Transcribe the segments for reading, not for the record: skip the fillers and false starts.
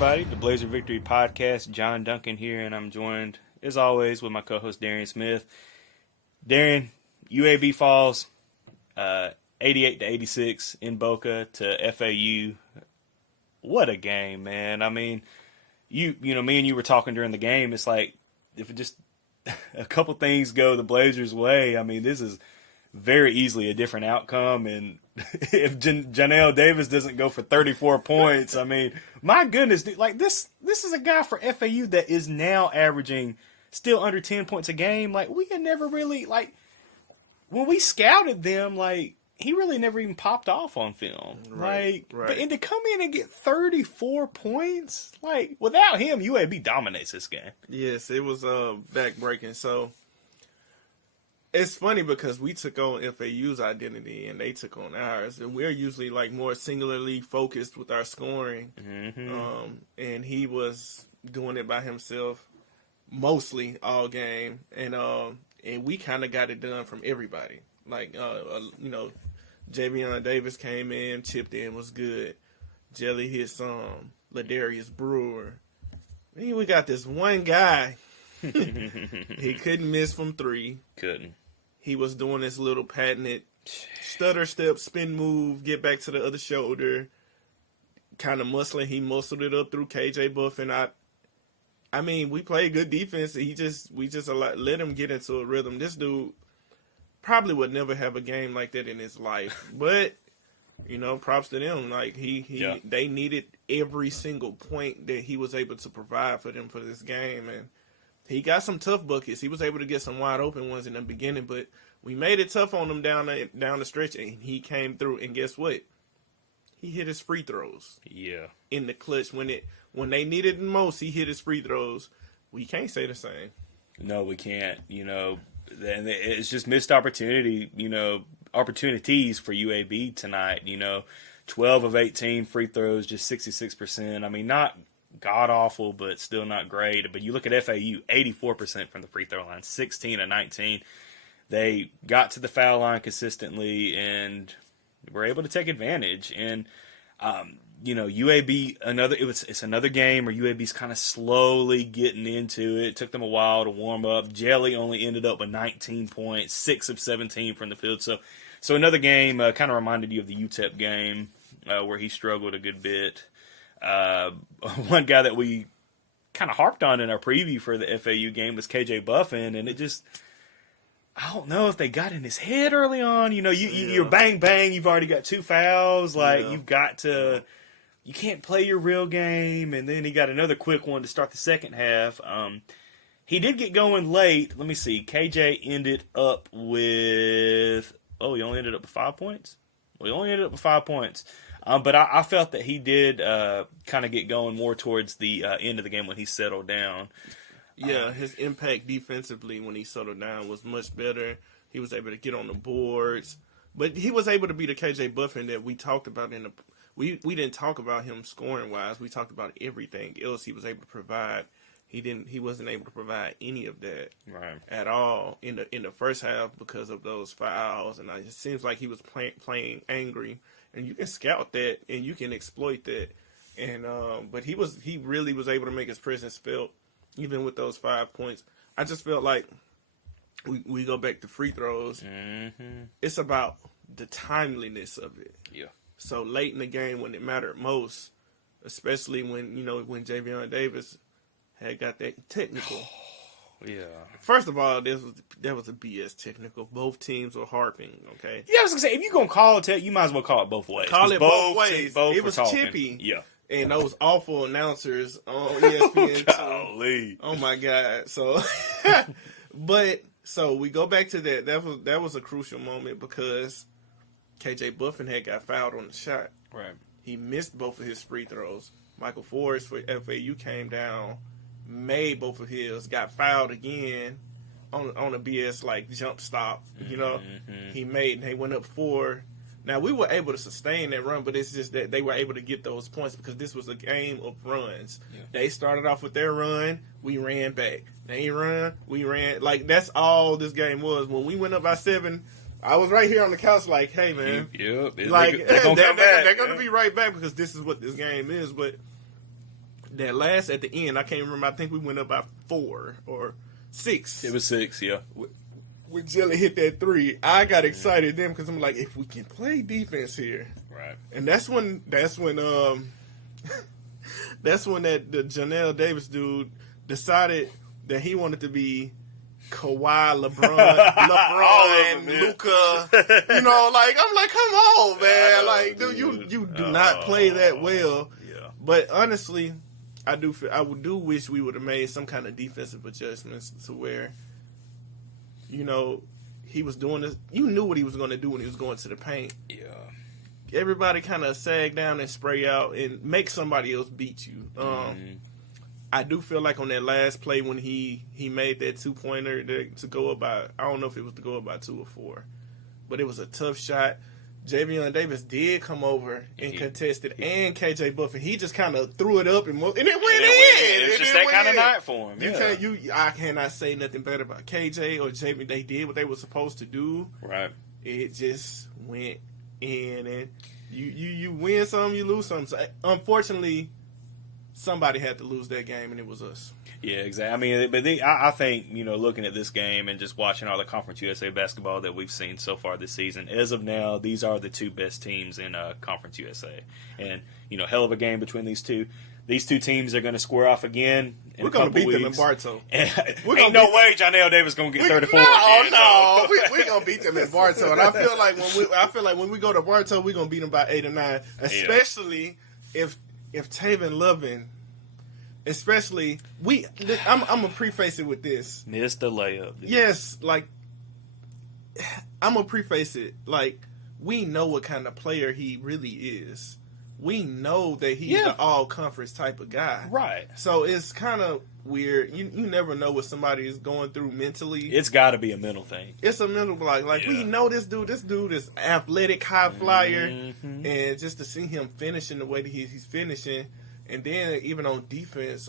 everybody. The Blazer Victory Podcast. John Duncan here, and I'm joined, as always, with my co-host Darian Smith. Darian, UAB falls 88-86 in Boca to FAU. What a game, man! I mean, you know, me and you were talking during the game. It's like if it just a couple things go the Blazers' way, I mean, this is very easily a different outcome. And if Janelle Davis doesn't go for 34 points, I mean, my goodness, dude, like this is a guy for FAU that is now averaging still under 10 points a game. Like, we had never really, like, when we scouted them, like, he really never even popped off on film. Right. And to come in and get 34 points, like, without him, UAB dominates this game. Yes, it was back-breaking. So, it's funny because we took on FAU's identity and they took on ours. And we're usually, like, more singularly focused with our scoring. Mm-hmm. And he was doing it by himself mostly all game. And we kind of got it done from everybody. Like, you know, Javion Davis came in, chipped in, was good. Jelly hit some. Ladarius Brewer. Then we got this one guy. He couldn't miss from three. Couldn't. He was doing this little patented stutter step, spin move, get back to the other shoulder. Kind of muscling. He muscled it up through KJ Buff. And I mean, we played good defense. We just let him get into a rhythm. This dude probably would never have a game like that in his life. But, you know, props to them. Like, they needed every single point that he was able to provide for them for this game. And he got some tough buckets. He was able to get some wide open ones in the beginning, but we made it tough on him down the stretch, and he came through. And guess what? He hit his free throws. Yeah. In the clutch. When they needed it most, he hit his free throws. We can't say the same. No, we can't. You know, and it's just missed opportunity, you know, opportunities for UAB tonight. You know, 12 of 18 free throws, just 66%. I mean, not god-awful, but still not great. But you look at FAU, 84% from the free throw line, 16 of 19. They got to the foul line consistently and were able to take advantage. And, you know, UAB, it's another game where UAB's kind of slowly getting into it. It took them a while to warm up. Jelly only ended up with 19 points, 6 of 17 from the field. So another game kind of reminded you of the UTEP game where he struggled a good bit. One guy that we kind of harped on in our preview for the FAU game was KJ Buffin, and it just, I don't know if they got in his head early on. You know, you're bang, bang, you've already got 2 fouls. Like, you've got to, you can't play your real game. And then he got another quick one to start the second half. He did get going late. Let me see. KJ ended up with, he only ended up with 5 points? Well, he only ended up with 5 points. But I felt that he did kind of get going more towards the end of the game when he settled down. Yeah, his impact defensively when he settled down was much better. He was able to get on the boards. But he was able to be the KJ Buffin that we talked about we didn't talk about him scoring-wise. We talked about everything else he was able to provide. He wasn't able to provide any of that at all in the first half because of those fouls. And it seems like he was playing angry. And you can scout that and you can exploit that. And but he really was able to make his presence felt even with those 5 points. I just felt like we go back to free throws. Mm-hmm. It's about the timeliness of it. Yeah. So late in the game when it mattered most, especially when Javion Davis had got that technical. Yeah. First of all, that was a BS technical. Both teams were harping, okay? Yeah, I was going to say, if you're going to call it, you might as well call it both ways. Call it both ways. It was talking. chippy. Yeah. And those awful announcers on ESPN. Golly. Oh, my God. So, so we go back to that. That was a crucial moment because KJ Buffin had got fouled on the shot. Right. He missed both of his free throws. Michael Forrest for FAU came down, made both of his, got fouled again on a BS like jump stop. You know, he made and they went up 4. Now we were able to sustain that run, but it's just that they were able to get those points because this was a game of runs. Yeah. They started off with their run, we ran back. They run, we ran. Like that's all this game was. When we went up by 7, I was right here on the couch like, hey man, yep, like they're gonna they're gonna be right back because this is what this game is. But that last at the end, I can't remember. I think we went up by 4 or 6. It was 6, yeah. When Jelly hit that 3, I got excited then because I'm like, if we can play defense here, right? And that's when that the Janelle Davis dude decided that he wanted to be Kawhi, LeBron, Luka. You know, like I'm like, come on, man. Like, dude, you do not play that well. Yeah. But honestly, I do wish we would have made some kind of defensive adjustments to where, you know, he was doing this. You knew what he was going to do when he was going to the paint. Yeah. Everybody kind of sag down and spray out and make somebody else beat you. I do feel like on that last play when he made that 2-pointer to go up by, I don't know if it was to go up by 2 or 4, but it was a tough shot. Javion Davis did come over and contested, and KJ Buffett, he just kind of threw it up and it went in. It's just that kind of night for him. I cannot say nothing better about KJ or Javion. They did what they were supposed to do. Right. It just went in, and you win some, you lose some. So, unfortunately, somebody had to lose that game, and it was us. Yeah, exactly. I mean, I think, you know, looking at this game and just watching all the Conference USA basketball that we've seen so far this season, as of now, these are the 2 best teams in Conference USA. And, you know, hell of a game between these two. These 2 teams are going to square off again in We're going to beat them in Bartow. Ain't no way Janelle Davis going to get 34 No, we're going to beat them in Bartow. And I feel like when we go to Bartow, we're going to beat them by 8 or 9, especially if Taven Lovin, especially I'm gonna preface it with this. Missed the layup. Dude. Yes, like I'm gonna preface it like we know what kind of player he really is. We know that he's an all-conference type of guy. Right. So it's kind of weird. You never know what somebody is going through mentally. It's got to be a mental thing. It's a mental like we know this dude. This dude is athletic, high flyer, and just to see him finishing the way that he's finishing. And then even on defense,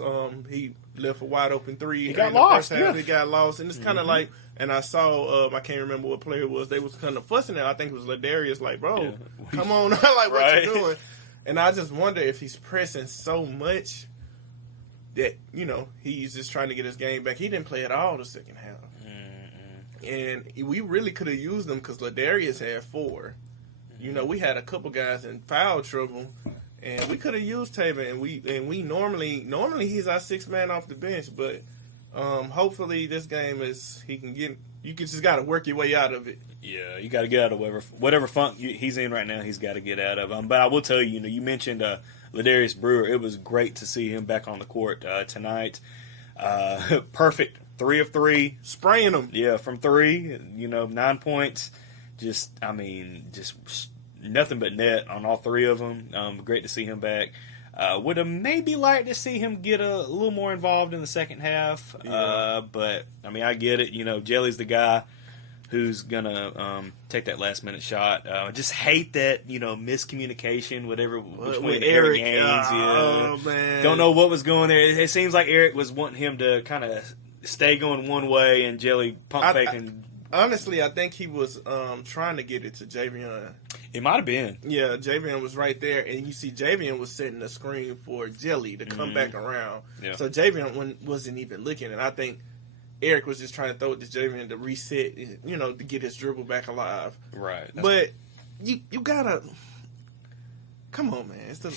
he left a wide open 3. He got lost. He got lost, and it's kind of like. And I saw, I can't remember what player it was. They was kind of fussing at. I think it was Ladarius. Like, bro, come on, like what you doing? And I just wonder if he's pressing so much that he's just trying to get his game back. He didn't play at all the second half, and we really could have used him because Ladarius had 4. We had a couple guys in foul trouble. And we could have used Taven, and we normally he's our 6th man off the bench, but hopefully this game you just got to work your way out of it. Yeah, you got to get out of whatever funk he's in right now. He's got to get out of. But I will tell you, you mentioned Ladarius Brewer. It was great to see him back on the court tonight. Perfect 3 of 3, spraying them. Yeah, from 3. 9 points. Just nothing but net on all 3 of them. Great to see him back. Would have maybe liked to see him get a little more involved in the second half. Yeah. But, I get it. Jelly's the guy who's going to take that last-minute shot. I just hate that, miscommunication, whatever, between Eric Gaines. Oh, man. Don't know what was going there. It seems like Eric was wanting him to kind of stay going one way and Jelly pump faking. Honestly, I think he was trying to get it to Javion. It might have been. Yeah, Javion was right there, and you see Javion was setting the screen for Jelly to come back around. Yeah. So Javion wasn't even looking, and I think Eric was just trying to throw it to Javion to reset, to get his dribble back alive. Right. But you gotta come on, man. It's the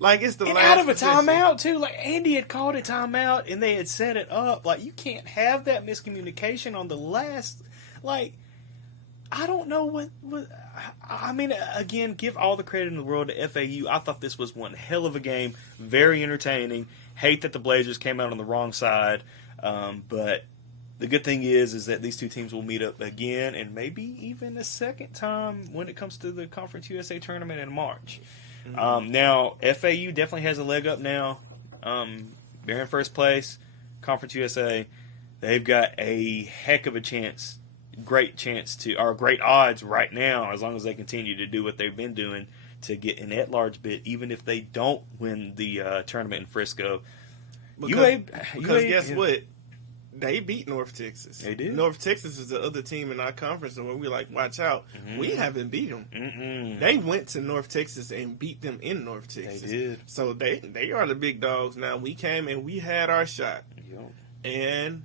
Like, it's the and last out of a possession. timeout, too. Like, Andy had called a timeout, and they had set it up. Like, you can't have that miscommunication on the last... Like, I don't know what... I mean, again, give all the credit in the world to FAU. I thought this was one hell of a game. Very entertaining. Hate that the Blazers came out on the wrong side. But the good thing is that these 2 teams will meet up again, and maybe even a second time when it comes to the Conference USA tournament in March. Now, FAU definitely has a leg up now. They're in first place. Conference USA, they've got a heck of a chance, great odds right now, as long as they continue to do what they've been doing, to get an at-large bid, even if they don't win the tournament in Frisco. Because guess what? they beat North Texas. They did. North Texas is the other team in our conference, and when we like, watch out, we haven't beat them. They went to North Texas and beat them in North Texas. They did. So they are the big dogs now. We came and we had our shot. Yep. And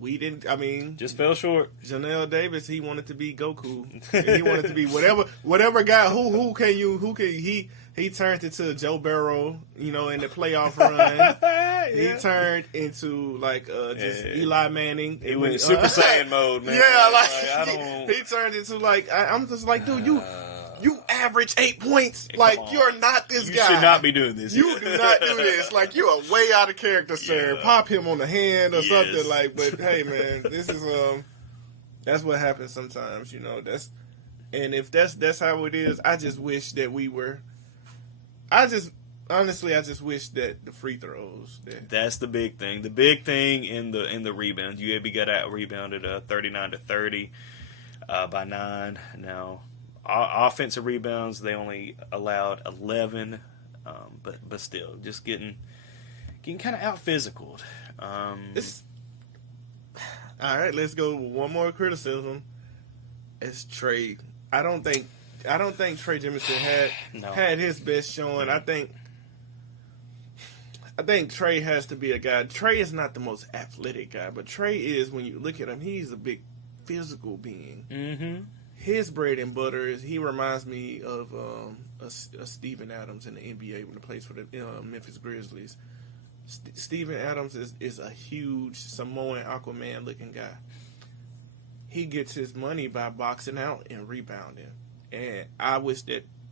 we didn't, I mean. Just fell short. Janelle Davis, he wanted to be Goku. And he wanted to be whatever guy, he turned into Joe Burrow, in the playoff run. Yeah. He turned into Eli Manning. He went Super Saiyan mode, man. Yeah, he turned into I'm just like, dude, you average 8 points. You're not this guy. You should not be doing this. You do not do this. You are way out of character, sir. Yeah. Pop him on the hand or something but hey, man, this is that's what happens sometimes, and if that's how it is, I just wish that we were. I just wish that the free throws. That's the big thing. The big thing in the rebound. UAB got out rebounded 39-30 by 9. Now, offensive rebounds, they only allowed 11, but still, just getting kind of out physicaled. All right, let's go with one more criticism. It's Trey. I don't think Trey Jemison had his best showing. I think Trey has to be a guy. Trey is not the most athletic guy, but Trey is, when you look at him, he's a big physical being. Mm-hmm. His bread and butter is, he reminds me of a Steven Adams in the NBA when he plays for the Memphis Grizzlies. Steven Adams is a huge Samoan Aquaman looking guy. He gets his money by boxing out and rebounding. And I wish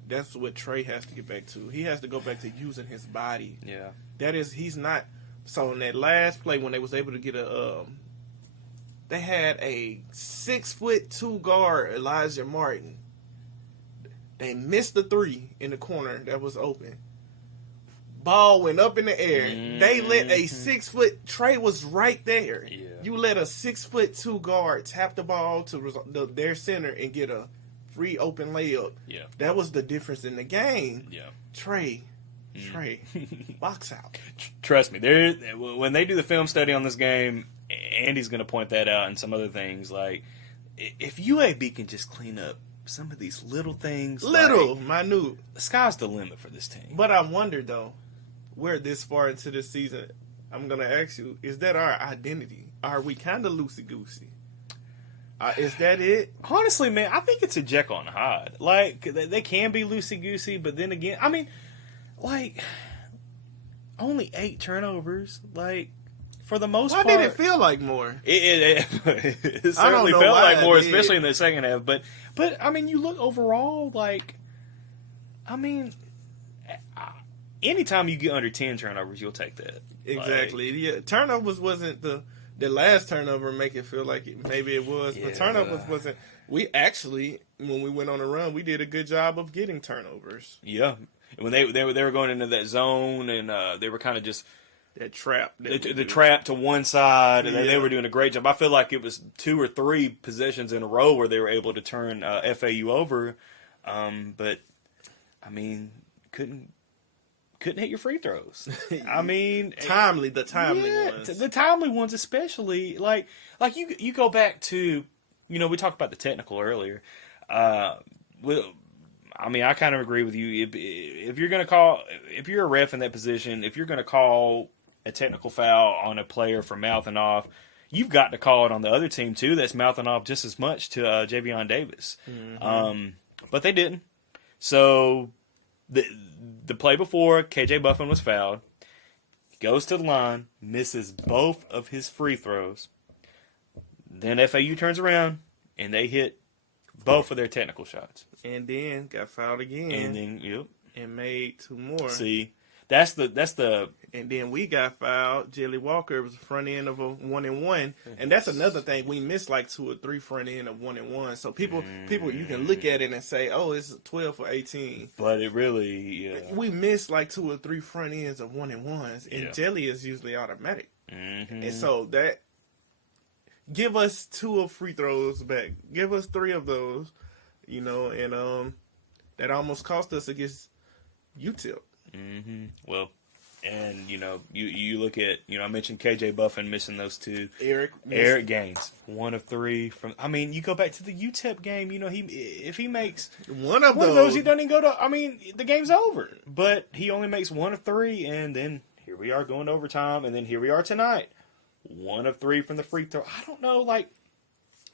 that's what Trey has to get back to. He has to go back to using his body. Yeah. He's not. So in that last play, when they was able to get they had a 6'2" guard, Elijah Martin. They missed the three in the corner that was open. Ball went up in the air. Mm-hmm. They let a 6 foot. Trey was right there. Yeah. You let a 6'2" guard tap the ball to their center and get a free open layup. Yeah, that was the difference in the game. Yeah, Trey, box out. Trust me, when they do the film study on this game, Andy's going to point that out and some other things. Like, if UAB can just clean up some of these little things, minute, the sky's the limit for this team. But I wonder though, we're this far into this season. I'm going to ask you: is that our identity? Are we kind of loosey goosey? Is that it? Honestly, man, I think it's a Jekyll and Hyde. Like, they can be loosey-goosey, but then again, I mean, only 8 turnovers. For the most part. Why did it feel like more? It certainly felt like more, especially in the second half. But I mean, you look overall, anytime you get under 10 turnovers, you'll take that. Exactly. Turnovers wasn't the last turnover make it feel like maybe it was, but turnovers wasn't. We actually, when we went on a run, we did a good job of getting turnovers. Yeah, when they were going into that zone and they were kind of just that trap, the trap to one side, and they were doing a great job. I feel like it was 2 or 3 possessions in a row where they were able to turn FAU over, but I mean, couldn't hit your free throws. I mean, the timely ones. The timely ones especially. Like you go back to, we talked about the technical earlier. I kind of agree with you. If you're going to if you're a ref in that position, if you're going to call a technical foul on a player for mouthing off, you've got to call it on the other team too that's mouthing off just as much to Javion Davis. Mm-hmm. But they didn't. So the play before, KJ Buffin was fouled. He goes to the line, misses both of his free throws. Then FAU turns around, and they hit both of their technical shots. And then got fouled again. And then, and made 2 more. See, that's the. And then we got fouled. Jelly Walker was the front end of a 1-and-1, and that's another thing. We missed 2 or 3 front end of 1-and-1. So people, you can look at it and say, "Oh, it's 12 for 18." But it really, we missed 2 or 3 front ends of 1-and-1s, and Jelly is usually automatic. Mm-hmm. And so that give us 2 of free throws back. Give us 3 of those, and that almost cost us against UTEP. Mm-hmm. Well, And, you look at, I mentioned KJ Buffin missing those two. Eric Gaines, 1 of 3 from. I mean, you go back to the UTEP game. If he makes one of those, he doesn't even go to. I mean, the game's over. But he only makes 1 of 3, and then here we are going to overtime, and then here we are tonight, 1 of 3 from the free throw. I don't know,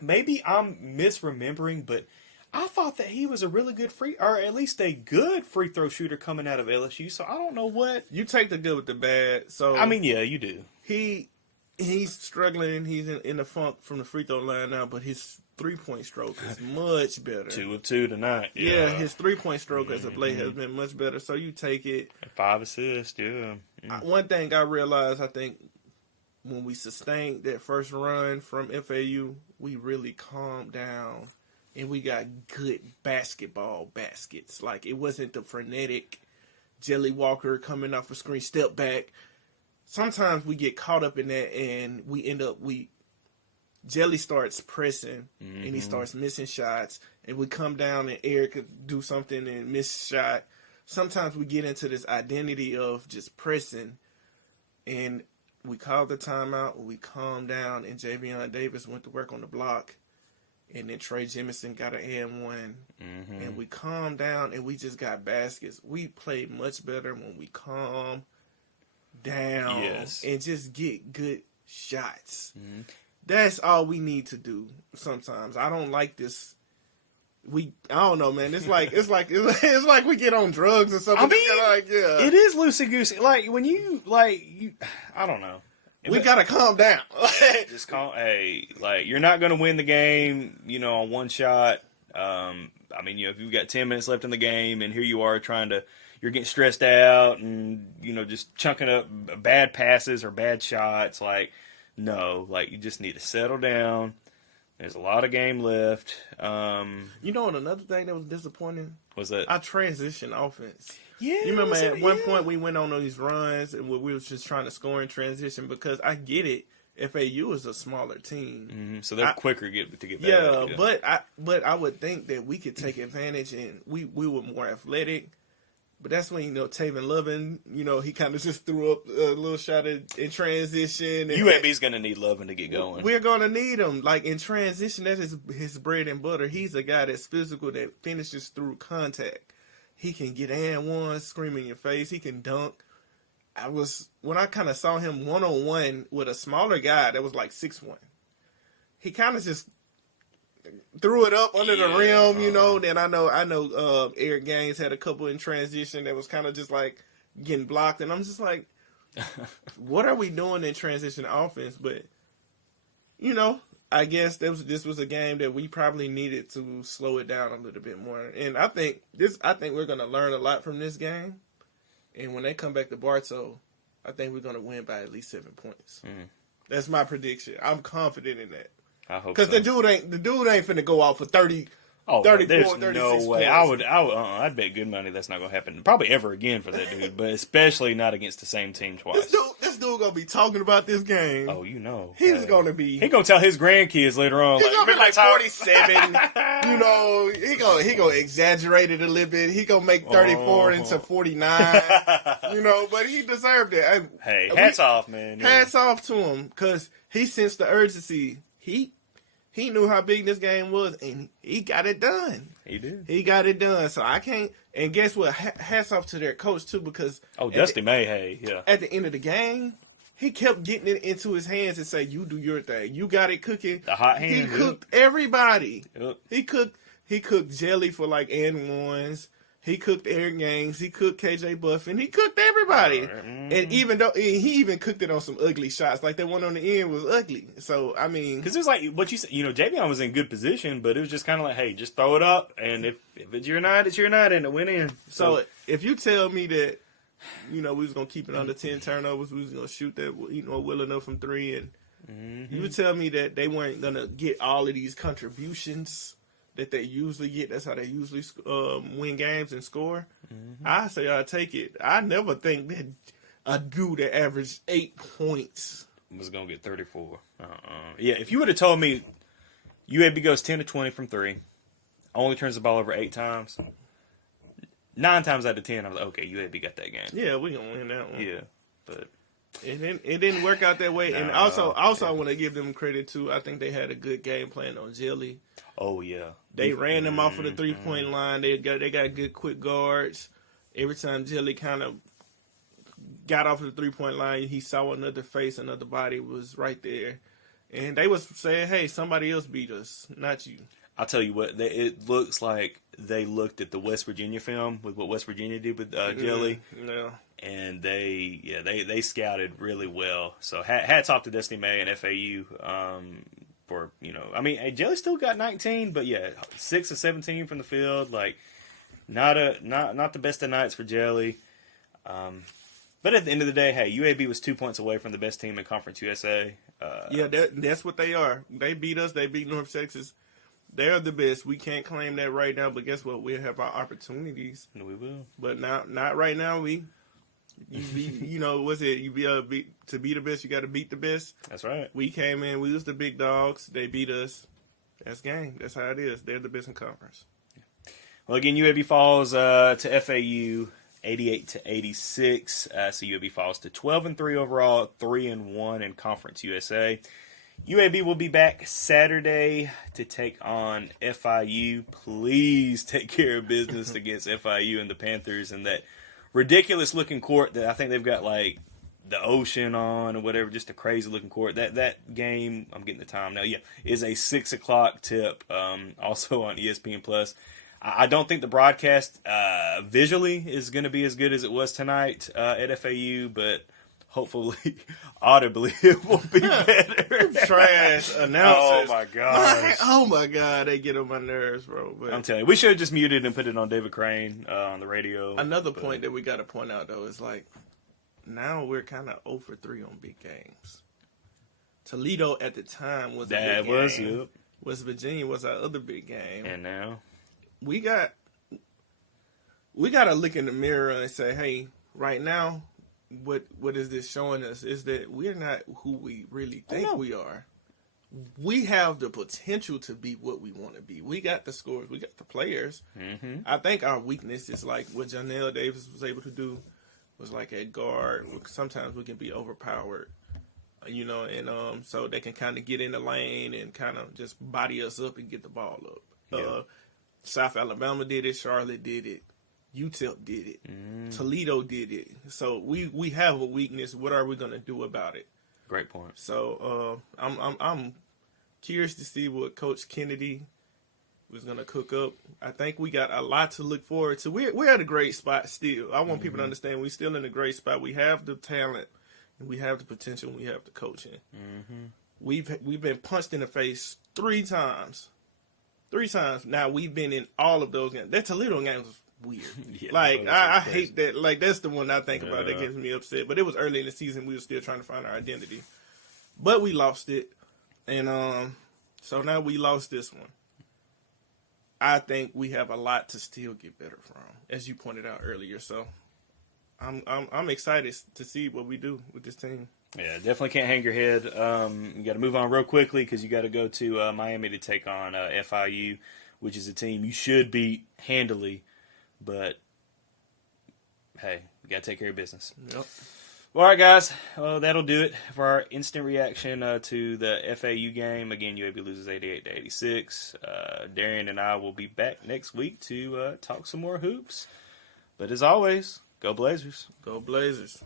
maybe I'm misremembering, but I thought that he was a really good or at least a good free throw shooter coming out of LSU. So I don't know what you take the good with the bad. So I mean, yeah, you do. He's struggling. He's in the funk from the free throw line now, but his 3-point stroke is much better. 2 of 2 tonight. Yeah, his 3-point stroke as of late has been much better. So you take it. 5 assists. Yeah. One thing I realized, I think, when we sustained that first run from FAU, we really calmed down. And we got good basketball baskets. Like, it wasn't the frenetic Jelly Walker coming off a screen, step back. Sometimes we get caught up in that and we end up, Jelly starts pressing and he starts missing shots. And we come down and Eric could do something and miss shot. Sometimes we get into this identity of just pressing. And we called the timeout, we calmed down, and Javion Davis went to work on the block. And then Trey Jemison got an and-1. And we calmed down, and we just got baskets. We played much better when we calm down and just get good shots. That's all we need to do sometimes. I don't like this. I don't know, man. It's like we get on drugs or something. I mean, it is loosey-goosey. Like, when I don't know. We gotta calm down. Just you're not gonna win the game, on one shot. I mean, if you've got 10 minutes left in the game, and here you are you're getting stressed out, and just chunking up bad passes or bad shots. No, you just need to settle down. There's a lot of game left. Another thing that was disappointing was that our transition offense. Yeah, you remember at one point we went on these runs and we were just trying to score in transition because I get it. FAU is a smaller team, so they're quicker to get back. Yeah, but I would think that we could take advantage and we were more athletic. But that's when Taven Lovin, he kind of just threw up a little shot in transition. And UAB's gonna need Lovin to get going. We're gonna need him in transition. That is his bread and butter. He's a guy that's physical, that finishes through contact. He can get and-1, scream in your face. He can dunk. When I kind of saw him one-on-one with a smaller guy that was 6'1", he kind of just threw it up under the rim, Then I know Eric Gaines had a couple in transition that was kind of just getting blocked. And I'm just what are we doing in transition offense? But, I guess this was a game that we probably needed to slow it down a little bit more. And I think we're going to learn a lot from this game. And when they come back to Bartow, I think we're going to win by at least 7 points. That's my prediction. I'm confident in that. I hope because the dude ain't finna go out for 30. Oh, 34, there's no way. Points. I'd bet good money that's not gonna happen. Probably ever again for that dude, but especially not against the same team twice. This dude gonna be talking about this game. Oh, he's gonna be. He gonna tell his grandkids later on. He's gonna be 47. He gonna exaggerate it a little bit. He gonna make 34 into 49. But he deserved it. Hey, hats off, man. Hats off to him because he sensed the urgency. He knew how big this game was, and he got it done. He did. He got it done. So I can't. And guess what? Hats off to their coach too, because Dusty May, yeah. At the end of the game, he kept getting it into his hands and say, "You do your thing. You got it cooking." The hot hand. He cooked everybody. Yep. He cooked Jelly for and-1s. He cooked Eric Gaines. He cooked KJ Buffin. He cooked everybody. And even though he even cooked it on some ugly shots, like that one on the end was ugly. So, I mean. Because it was what you said, Javion was in good position, but it was just kind of hey, just throw it up. And if it's your night, it's your night, and it went in. So if you tell me that, we was going to keep it under 10 turnovers, we was going to shoot that, well enough from 3, and you would tell me that they weren't going to get all of these contributions that they usually get. That's how they usually win games and score. I say I take it. I never think that a dude that averaged 8 points was going to get 34. Yeah, if you would have told me UAB goes 10 to 20 from 3, only turns the ball over 8 times, 9 times out of 10, I was like, okay, UAB got that game. Yeah, we're going to win that one. Yeah. But it didn't work out that way. And also I want to give them credit too. I think they had a good game plan on Jelly. oh yeah, They ran them off of the 3-point line. They got good quick guards. Every time Jelly kind of got off of the 3-point line, he saw another face, another body was right there. And they was saying, hey, somebody else beat us, not you. I'll tell you what, it looks like they looked at the West Virginia film with what West Virginia did with Jelly. Yeah. And they scouted really well. So hats off to Destiny May and FAU for, I mean, Jelly still got 19, but 6 of 17 from the field. Like, not the best of nights for Jelly. But at the end of the day, hey, UAB was 2 points away from the best team in Conference USA. That's what they are. They beat us. They beat North Texas. They're the best. We can't claim that right now, but guess what? We'll have our opportunities. We will. But not right now. To be the best, you got to beat the best. That's right. We came in. We was the big dogs. They beat us. That's game. That's how it is. They're the best in conference. Well, again, UAB falls to FAU 88-86. So UAB falls to 12-3 overall, 3-1 in Conference USA. UAB will be back Saturday to take on FIU. Please take care of business against FIU and the Panthers and that ridiculous-looking court that I think they've got, like, the ocean on or whatever, just a crazy-looking court. That game, I'm getting the time now, is a 6 o'clock tip, also on ESPN+. I don't think the broadcast visually is going to be as good as it was tonight at FAU, but hopefully, audibly, it will be better. Trash announcers. Oh, my gosh. Oh, my God. They get on my nerves, bro. But I'm telling you, we should have just muted and put it on David Crane on the radio. Another point that we got to point out, though, is like, now we're kind of 0 for 3 on big games. Toledo at the time was a big game. Yep. West Virginia was our other big game. And now? We got to look in the mirror and say, hey, right now, what is this showing us is that we're not who we really think we are. We have the potential to be what we want to be. We got the scores. We got the players. Mm-hmm. I think our weakness is like what Janelle Davis was able to do was like at guard. Sometimes we can be overpowered, and so they can kind of get in the lane and kind of just body us up and get the ball up. Yeah. South Alabama did it. Charlotte did it. UTEP did it. Toledo did it. So we have a weakness. What are we going to do about it? Great point. So I'm curious to see what Coach Kennedy was going to cook up. I think we got a lot to look forward to. We're at a great spot still. I want people to understand we're still in a great spot. We have the talent, and we have the potential, and we have the coaching. We've been punched in the face 3 times. 3 times. Now, we've been in all of those games. That Toledo game was weird. I hate that. Like, that's the one I think about that gets me upset. But it was early in the season. We were still trying to find our identity. But we lost it. And so now we lost this one. I think we have a lot to still get better from, as you pointed out earlier. So I'm excited to see what we do with this team. Yeah, definitely can't hang your head. You got to move on real quickly because you got to go to Miami to take on FIU, which is a team you should beat handily. But, hey, you got to take care of business. Yep. Well, all right, guys. Well, that'll do it for our instant reaction to the FAU game. Again, UAB loses 88-86. Darian and I will be back next week to talk some more hoops. But as always, go Blazers. Go Blazers.